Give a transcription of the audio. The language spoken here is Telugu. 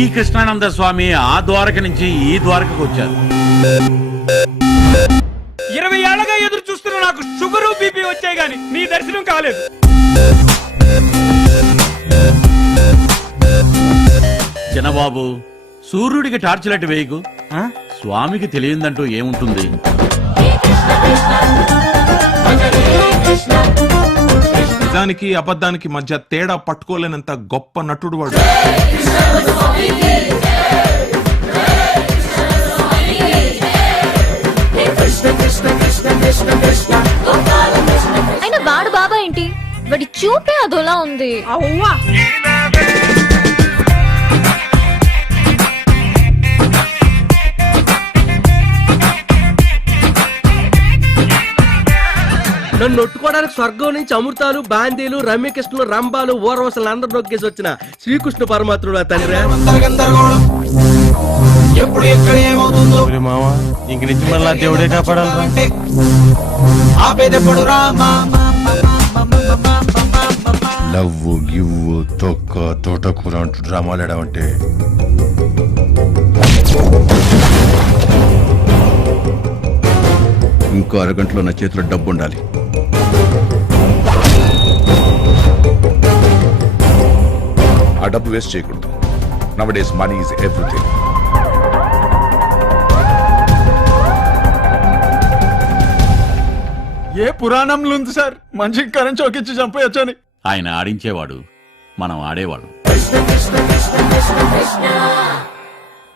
ఈ కృష్ణానంద స్వామి ఆ ద్వారక నుంచి ఈ ద్వారకకు వచ్చారు. 20 ఏళ్ళగా ఎదురు చూస్తున్న నాకు షుగరు బీపీ వచ్చాయి గాని నీ దర్శనం కాలేదు. చిన్నబాబు, సూర్యుడికి టార్చ్ లైట్ వేయకు. స్వామికి తెలియదంటూ ఏముంటుంది? నిజానికి అబద్ధానికి మధ్య తేడా పట్టుకోలేనంత గొప్ప నటుడు వాడు. అయినా వాడు బాబా ఏంటి? వాడి చూపే అదోలా ఉంది. నన్ను నొట్టుకోవడానికి స్వర్గం నుంచి అమృతాలు, బాందీలు, రమ్యకృష్ణులు, రంభాలు, ఊర్వశలు అందరూ నొక్కేసి వచ్చిన శ్రీకృష్ణ పరమాత్ముడు ఆ తండ్రి. మామ ఇంక నుంచి మళ్ళా దేవుడే కాపాడాలి. లవ్వు గివ్వు తొక్క తోటకూర అంటూ డ్రామాలు ఆడావంటే ఇంకో అరగంటలో నా చేతిలో డబ్బు ఉండాలి. ఆ డబ్బు వేస్ట్ చేయకూడదు. నవడేస్ మనీ ఈజ్ ఎవ్రీథింగ్. ఏ పురాణంలో ఉంది సార్ మనిషికి కరెంట్ చౌకిచ్చి చంపేయచ్చని? ఆయన ఆడించేవాడు, మనం ఆడేవాడు.